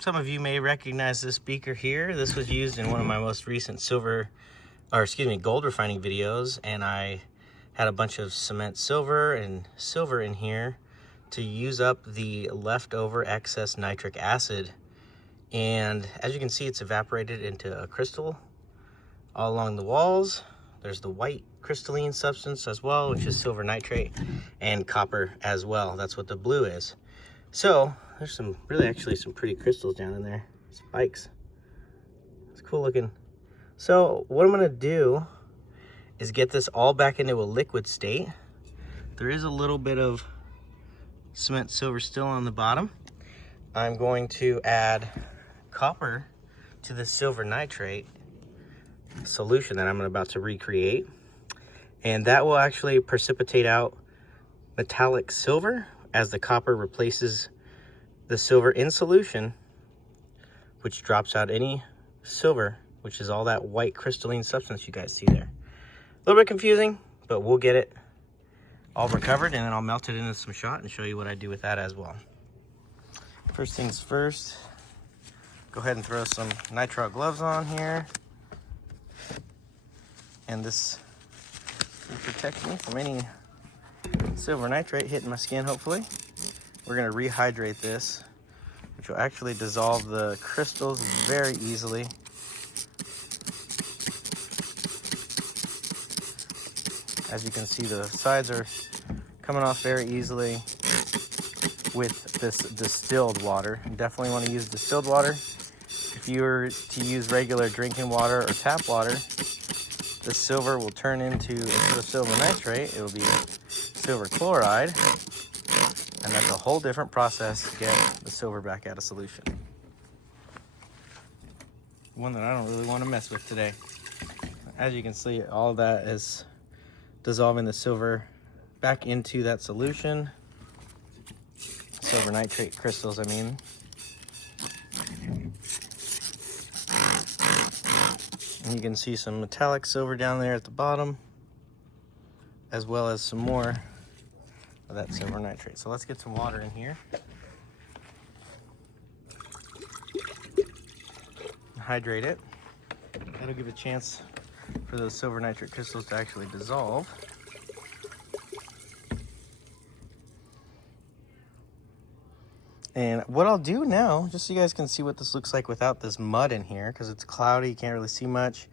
Some of you may recognize this beaker here. This was used in one of my most recent gold refining videos, and I had a bunch of cement silver and silver in here to use up the leftover excess nitric acid. And as you can see, it's evaporated into a crystal all along the walls. There's the white crystalline substance as well, which is silver nitrate, and copper as well. That's what the blue is. So there's some pretty crystals down in there, spikes. It's cool looking. So what I'm gonna do is get this all back into a liquid state. There is a little bit of cement silver still on the bottom. I'm going to add copper to the silver nitrate solution that I'm about to recreate, and that will actually precipitate out metallic silver as the copper replaces the silver in solution, which drops out any silver, which is all that white crystalline substance you guys see there. A little bit confusing, but we'll get it all recovered, and then I'll melt it into some shot and show you what I do with that as well. First things first, go ahead and throw some nitrile gloves on here. And this will protect me from any silver nitrate hitting my skin, hopefully. We're gonna rehydrate this, which will actually dissolve the crystals very easily. As you can see, the sides are coming off very easily with this distilled water. You definitely wanna use distilled water. If you were to use regular drinking water or tap water, the silver will turn into, instead of silver nitrate, it will be silver chloride, and that's a whole different process to get the silver back out of solution. One that I don't really want to mess with today. As you can see, all that is dissolving the silver back into that solution. Silver nitrate crystals, I mean. And you can see some metallic silver down there at the bottom, as well as some more of that silver nitrate. So let's get some water in here. Hydrate it. That'll give a chance for those silver nitrate crystals to actually dissolve. And what I'll do now, just so you guys can see what this looks like without this mud in here, because it's cloudy, you can't really see much,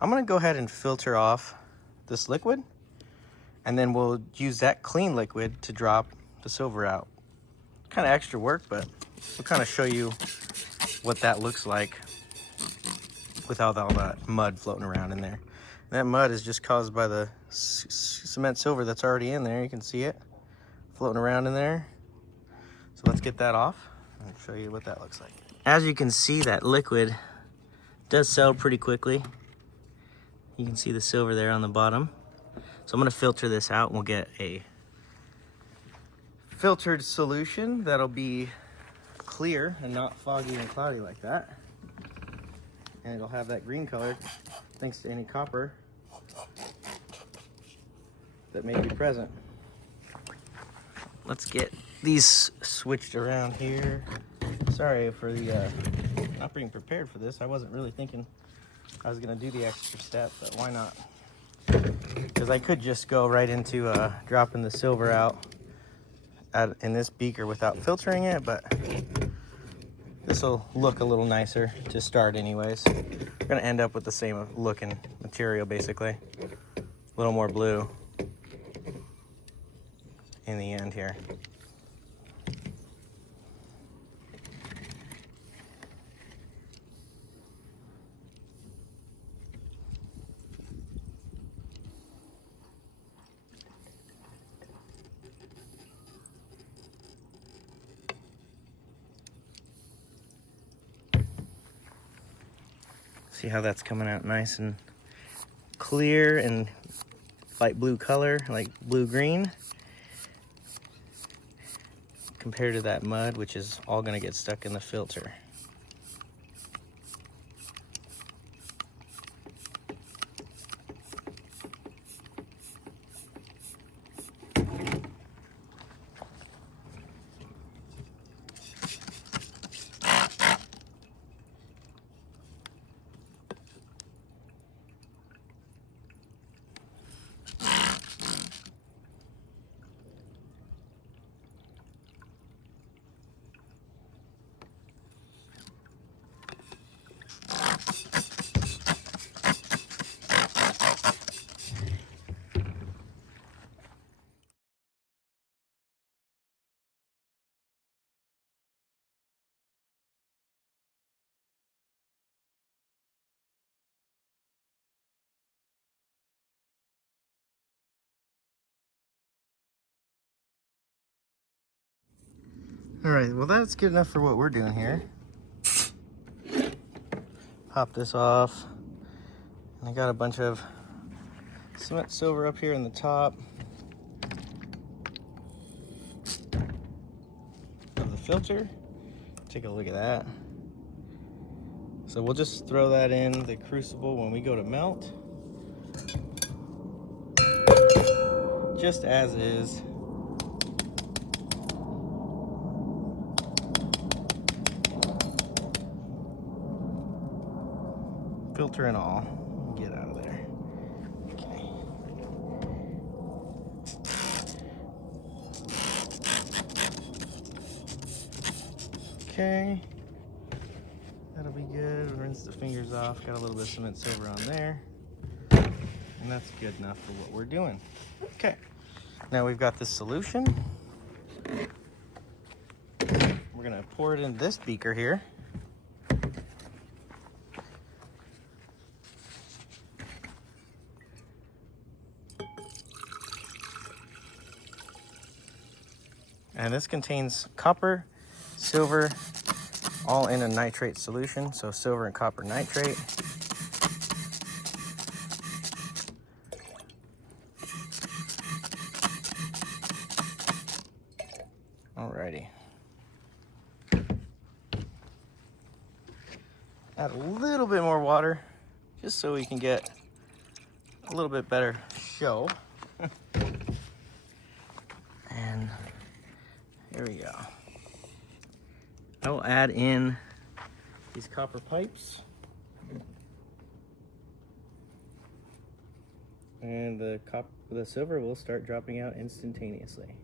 I'm gonna go ahead and filter off this liquid, and then we'll use that clean liquid to drop the silver out. Kind of extra work, but we'll kind of show you what that looks like without all that mud floating around in there. That mud is just caused by the cement silver that's already in there. You can see it floating around in there. So let's get that off and show you what that looks like. As you can see, that liquid does settle pretty quickly. You can see the silver there on the bottom. So I'm gonna filter this out, and we'll get a filtered solution that'll be clear and not foggy and cloudy like that. And it'll have that green color thanks to any copper that may be present. Let's get these switched around here. Sorry for the not being prepared for this. I wasn't really thinking I was gonna do the extra step, but why not? Because I could just go right into dropping the silver out in this beaker without filtering it, but this will look a little nicer to start anyways. We're gonna end up with the same looking material basically. A little more blue in the end here. See how that's coming out nice and clear and light blue color, like blue-green, compared to that mud, which is all gonna get stuck in the filter. All right, well that's good enough for what we're doing here. Pop this off. And I got a bunch of cement silver up here in the top of the filter. Take a look at that. So we'll just throw that in the crucible when we go to melt. Just as is. Filter and all. Get out of there. Okay. Okay. That'll be good. Rinse the fingers off. Got a little bit of cement silver on there. And that's good enough for what we're doing. Okay. Now we've got this solution. We're gonna pour it in this beaker here. And this contains copper, silver, all in a nitrate solution. So silver and copper nitrate. Alrighty. Add a little bit more water, just so we can get a little bit better show. And here we go. I will add in these copper pipes. And the silver will start dropping out instantaneously.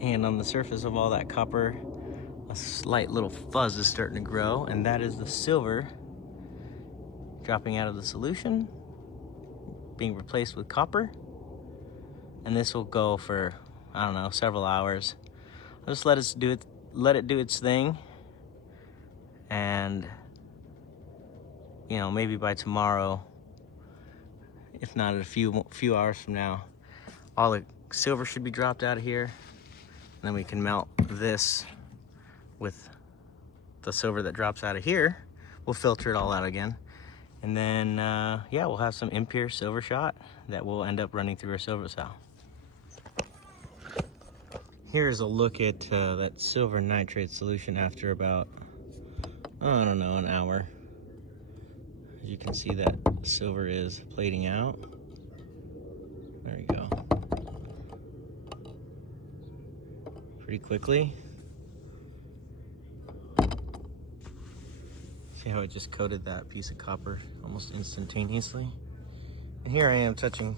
And on the surface of all that copper, a slight little fuzz is starting to grow, and that is the silver dropping out of the solution, being replaced with copper. And this will go for, I don't know, several hours. I'll just let it do its thing, and you know, maybe by tomorrow, if not a few hours from now, all the silver should be dropped out of here. And then we can melt this with the silver that drops out of here. We'll filter it all out again. And then, yeah, we'll have some impure silver shot that will end up running through our silver cell. Here's a look at that silver nitrate solution after about, I don't know, an hour. As you can see, that silver is plating out. There you go. Pretty quickly. See how it just coated that piece of copper almost instantaneously? And here I am touching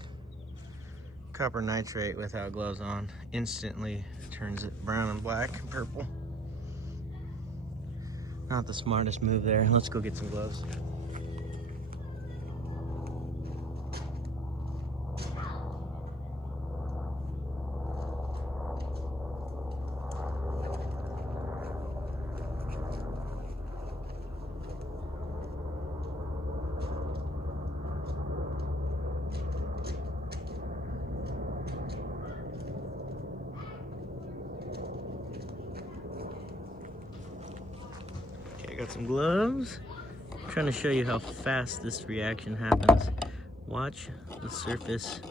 copper nitrate without gloves on. Instantly turns it brown and black and purple. Not the smartest move there. Let's go get some gloves. Got some gloves. I'm trying to show you how fast this reaction happens. Watch the surface.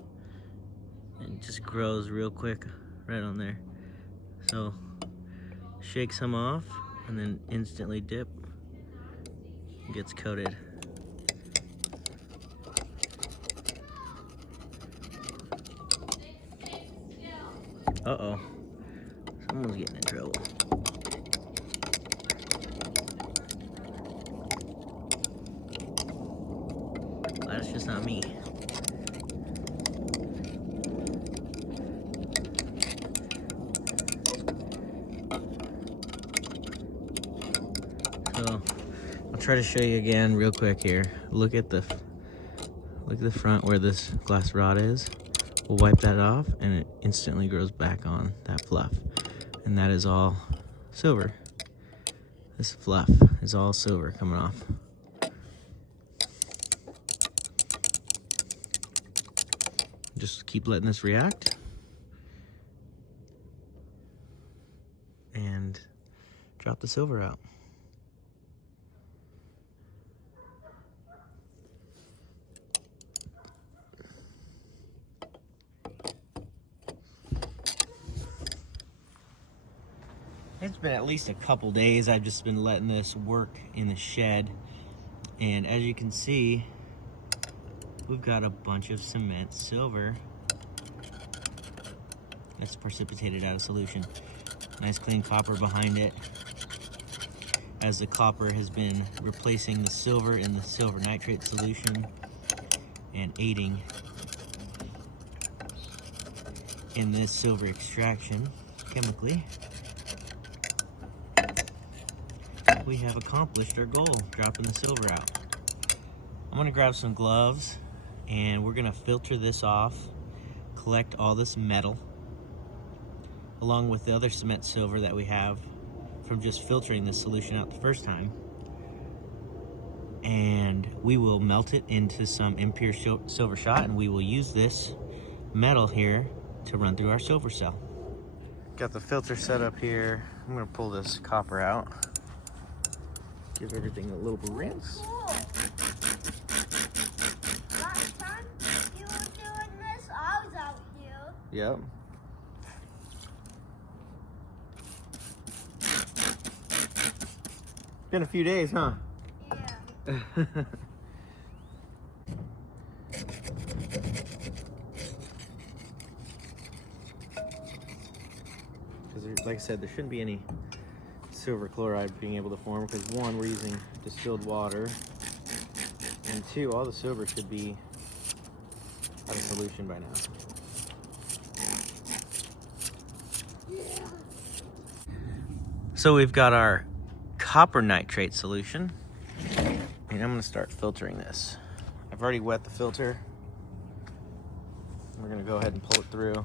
It just grows real quick right on there. So shake some off and then instantly dip. It gets coated. Uh-oh. Someone's getting in trouble. That's just not me. So I'll try to show you again real quick here. Look at Look at the front where this glass rod is. We'll wipe that off and it instantly grows back on that fluff. And that is all silver. This fluff is all silver coming off. Just keep letting this react. And drop the silver out. It's been at least a couple days. I've just been letting this work in the shed. And as you can see, we've got a bunch of cement silver that's precipitated out of solution. Nice clean copper behind it, as the copper has been replacing the silver in the silver nitrate solution and aiding in this silver extraction chemically. We have accomplished our goal, dropping the silver out. I'm gonna grab some gloves and we're gonna filter this off, collect all this metal, along with the other cement silver that we have from just filtering this solution out the first time. And we will melt it into some impure silver shot, and we will use this metal here to run through our silver cell. Got the filter set up here. I'm gonna pull this copper out. Give everything a little rinse. Cool. Last time you were doing this, I was out here. Yep. Been a few days, huh? Yeah. Because, like I said, there shouldn't be any silver chloride being able to form, because one, we're using distilled water, and two, all the silver should be out of solution by now. So we've got our copper nitrate solution, and I'm going to start filtering this. I've already wet the filter. We're going to go ahead and pull it through.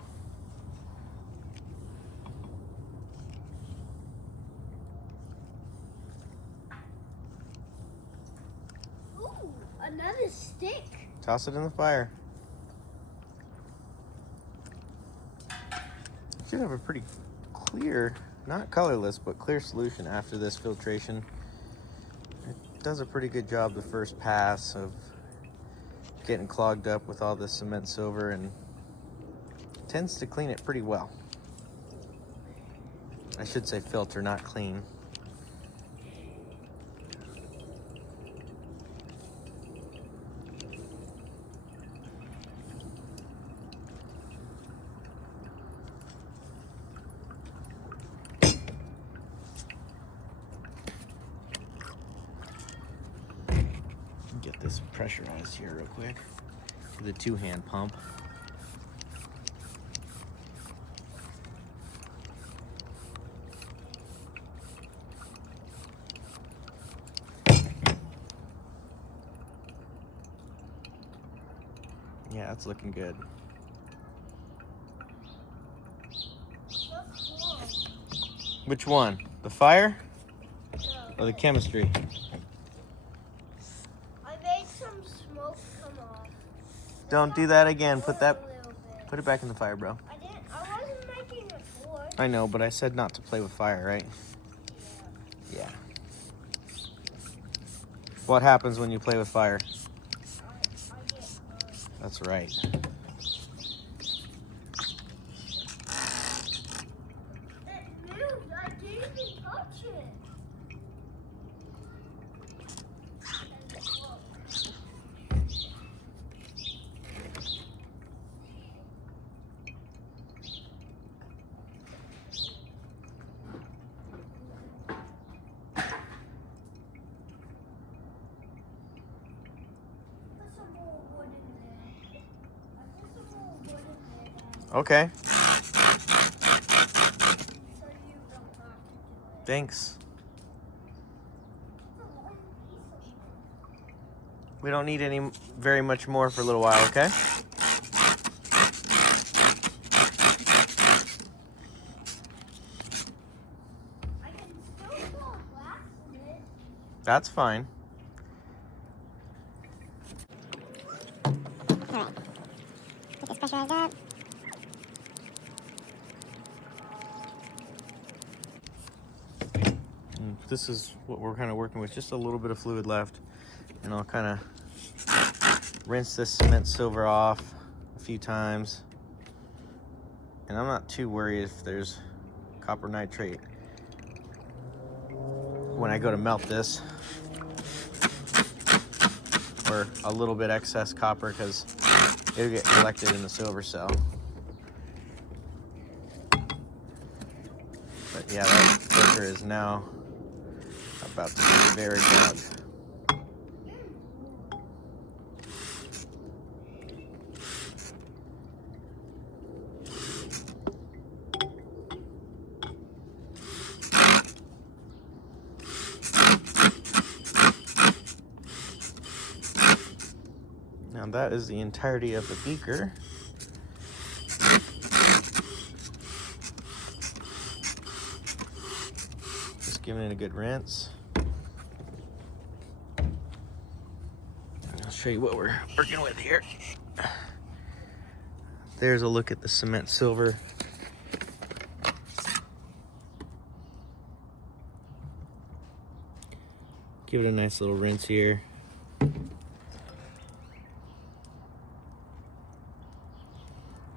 Ooh, another stick. Toss it in the fire. Should have a pretty clear, not colorless, but clear solution after this filtration. It does a pretty good job the first pass of getting clogged up with all this cement silver, and tends to clean it pretty well. I should say filter, not clean. Get this pressurized here real quick with a two-hand pump. Yeah, that's looking good. That's cool. Which one? The fire No. or the chemistry? I made some smoke come off. Don't do that again. Put A little bit. it back in the fire, bro. I wasn't making it wood. I know, but I said not to play with fire, right? Yeah. What happens when you play with fire? I get hurt. That's right. It moved. I didn't even touch it. Put some more wood in there. I put some more wood in there. Okay. So you don't have to do it. Thanks. It's a long piece of wood. We don't need very much more for a little while, okay? I can still put glass in it. That's fine. Alright. Get this pressurized up. And this is what we're kind of working with, just a little bit of fluid left. And I'll kind of rinse this cement silver off a few times. And I'm not too worried if there's copper nitrate when I go to melt this, or a little bit excess copper, because it'll get collected in the silver cell. But yeah, that filter is now about to be very clogged. Now that is the entirety of the beaker. Just giving it a good rinse. I'll show you what we're working with here. There's a look at the cement silver. Give it a nice little rinse here.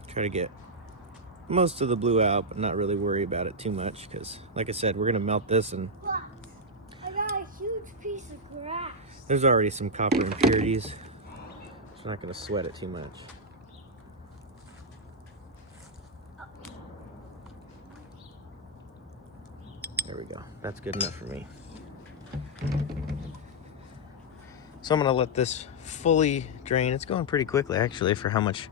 Try to get most of the blue out, but not really worry about it too much, because like I said, we're gonna melt this and But I got a huge piece of grass. there's already some copper impurities, so we're not gonna sweat it too much. There we go. That's good enough for me. So I'm gonna let this fully drain. It's going pretty quickly actually for how much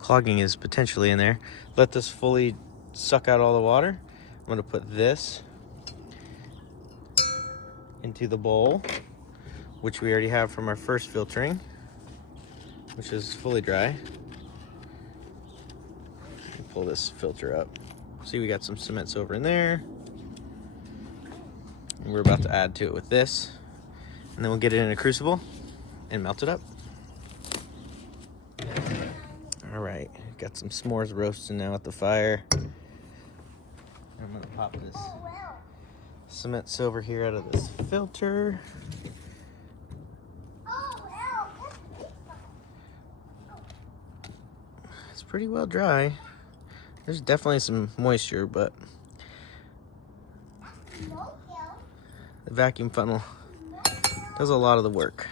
clogging is potentially in there. Let this fully suck out all the water. I'm gonna put this into the bowl, which we already have from our first filtering, which is fully dry. Pull this filter up. See, we got some cement silver in there. And we're about to add to it with this. And then we'll get it in a crucible and melt it up. All right, got some s'mores roasting now at the fire. I'm gonna pop this cement silver here out of this filter. It's pretty well dry. There's definitely some moisture, but the vacuum funnel does a lot of the work.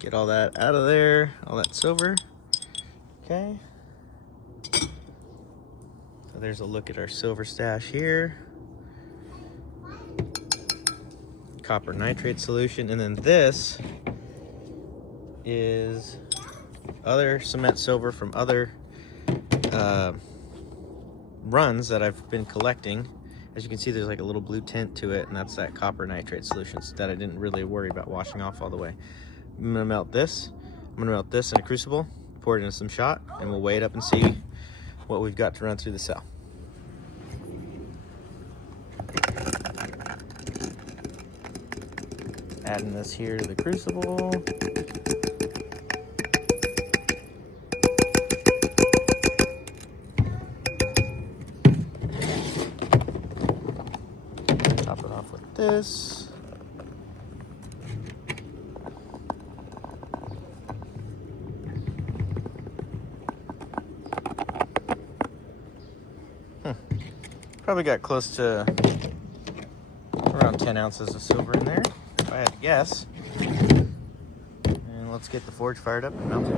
Get all that out of there, all that silver. Okay. So there's a look at our silver stash here. Copper nitrate solution, and then this is other cement silver from other runs that I've been collecting. As you can see, there's like a little blue tint to it, and that's that copper nitrate solution that I didn't really worry about washing off all the way. I'm gonna melt this. I'm gonna melt this in a crucible, pour it into some shot, and we'll weigh it up and see what we've got to run through the cell. Adding this here to the crucible. Top it off with this. Probably got close to around 10 ounces of silver in there, if I had to guess. And let's get the forge fired up and melt it.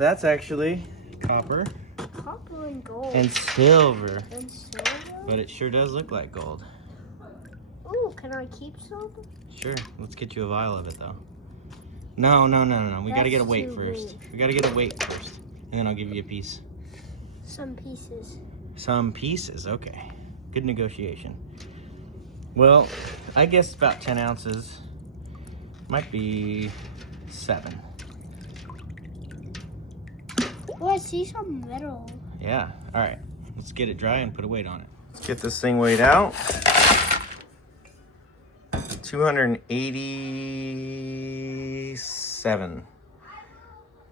that's actually copper Copper and gold. and silver. And silver? But it sure does look like gold. Ooh, can I keep some? Sure, let's get you a vial of it though. No. We gotta get a That's weight too first. big. We gotta get a weight first. And then I'll give you a piece. Some pieces. Some pieces, okay. Good negotiation. Well, I guess about 10 ounces. Might be 7. Oh, I see some metal. Yeah, all right. Let's get it dry and put a weight on it. Let's get this thing weighed out. 287.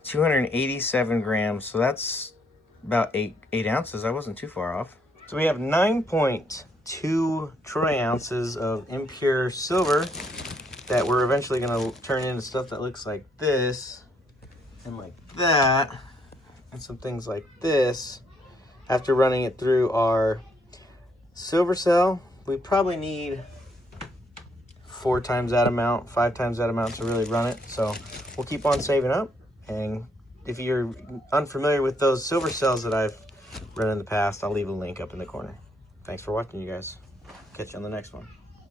287 grams, so that's about 8 ounces. I wasn't too far off. So we have 9.2 troy ounces of impure silver that we're eventually going to turn into stuff that looks like this and like that and some things like this. After running it through our silver cell, we probably need 4 times that amount, 5 times that amount to really run it. So we'll keep on saving up. And if you're unfamiliar with those silver cells that I've run in the past, I'll leave a link up in the corner. Thanks for watching, you guys. Catch you on the next one.